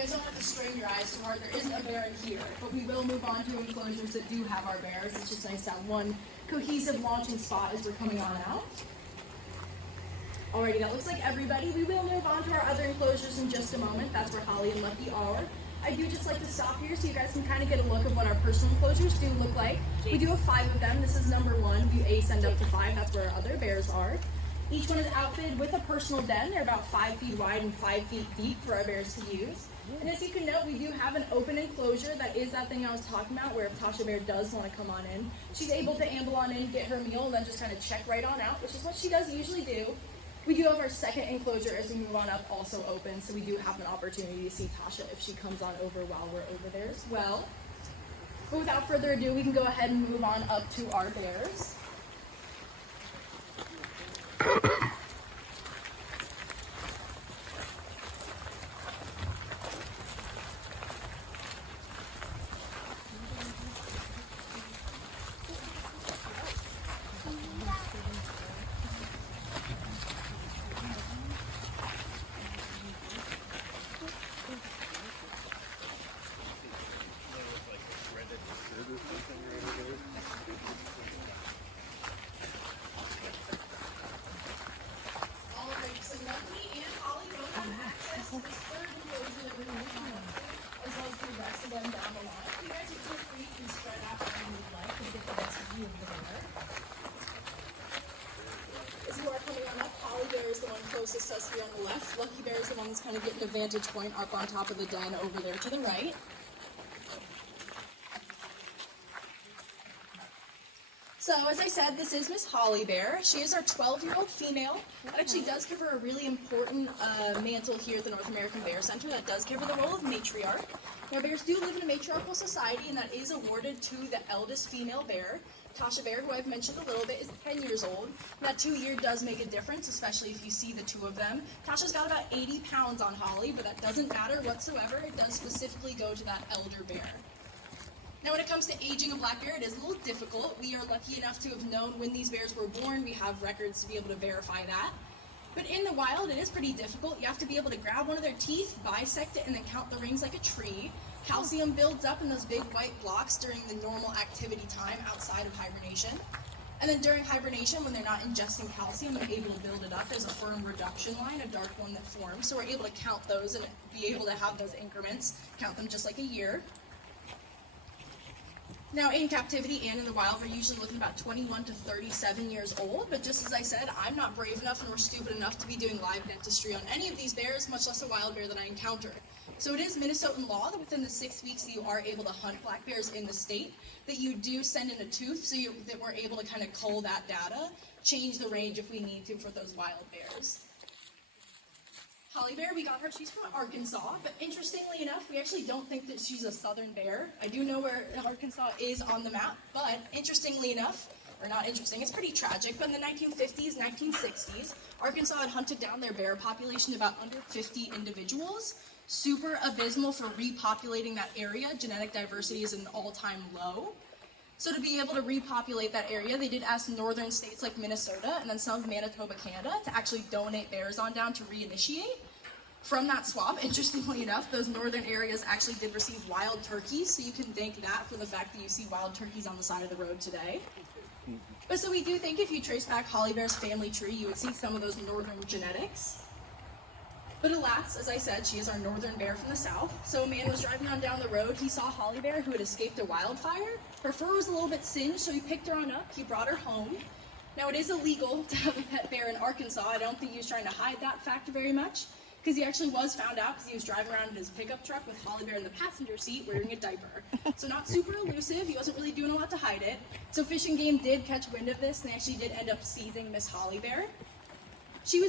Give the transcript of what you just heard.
guys don't have to strain your eyes too hard. There isn't a bear in here, but we will move on to enclosures that do have our bears. It's just nice to have one cohesive launching spot as we're coming on out. Alrighty, that looks like everybody. We will move on to our other enclosures in just a moment. That's where Holly and Lucky are. I do just like to stop here so you guys can kind of get a look of what our personal enclosures do look like. We do have 5 of them. This is number 1. We send up to 5. That's where our other bears are. Each one is outfitted with a personal den. They're about 5 feet wide and 5 feet deep for our bears to use. And as you can note, we do have an open enclosure. That is that thing I was talking about, where if Tasha Bear does want to come on in, she's able to amble on in, get her meal, and then just kind of check right on out, which is what she does usually do. We do have our second enclosure as we move on up also open, so we do have an opportunity to see Tasha if she comes on over while we're over there as well. But without further ado, we can go ahead and move on up to our bears. Closest to us here on the left. Lucky Bear is the one that's kind of getting a vantage point up on top of the den over there to the right. So as I said, this is Miss Holly Bear. She is our 12-year-old female. That actually does give her a really important mantle here at the North American Bear Center. That does give her the role of matriarch. Now, bears do live in a matriarchal society, and that is awarded to the eldest female bear. Tasha Bear, who I've mentioned a little bit, is 10 years old. And that 2-year does make a difference, especially if you see the 2 of them. Tasha's got about 80 pounds on Holly, but that doesn't matter whatsoever. It does specifically go to that elder bear. Now, when it comes to aging a black bear, it is a little difficult. We are lucky enough to have known when these bears were born. We have records to be able to verify that. But in the wild, it is pretty difficult. You have to be able to grab one of their teeth, bisect it, and then count the rings like a tree. Calcium builds up in those big white blocks during the normal activity time outside of hibernation. And then during hibernation, when they're not ingesting calcium, they're able to build it up. There's a firm reduction line, a dark one that forms. So we're able to count those and be able to have those increments, count them just like a year. Now, in captivity and in the wild, we're usually looking about 21 to 37 years old, but just as I said, I'm not brave enough nor stupid enough to be doing live dentistry on any of these bears, much less a wild bear that I encounter. So it is Minnesotan law that within the 6 weeks that you are able to hunt black bears in the state, that you do send in a tooth so that we're able to kind of cull that data, change the range if we need to for those wild bears. Holly Bear, we got her, she's from Arkansas, but interestingly enough, we actually don't think that she's a southern bear. I do know where Arkansas is on the map, but interestingly enough, or not interesting, it's pretty tragic, but in the 1950s, 1960s, Arkansas had hunted down their bear population to about under 50 individuals. Super abysmal for repopulating that area. Genetic diversity is at an all-time low. So to be able to repopulate that area, they did ask northern states like Minnesota and then some of Manitoba, Canada, to actually donate bears on down to reinitiate. From that swap, interestingly enough, those northern areas actually did receive wild turkeys, so you can thank that for the fact that you see wild turkeys on the side of the road today. But so we do think if you trace back Holly Bear's family tree, you would see some of those northern genetics. But alas, as I said, she is our northern bear from the south. So a man was driving on down the road, he saw Holly Bear who had escaped a wildfire. Her fur was a little bit singed, so he picked her on up, he brought her home. Now it is illegal to have a pet bear in Arkansas. I don't think he was trying to hide that fact very much, because he actually was found out because he was driving around in his pickup truck with Holly Bear in the passenger seat wearing a diaper. So not super elusive, he wasn't really doing a lot to hide it. So Fish and Game did catch wind of this, and they actually did end up seizing Miss Holly Bear. She was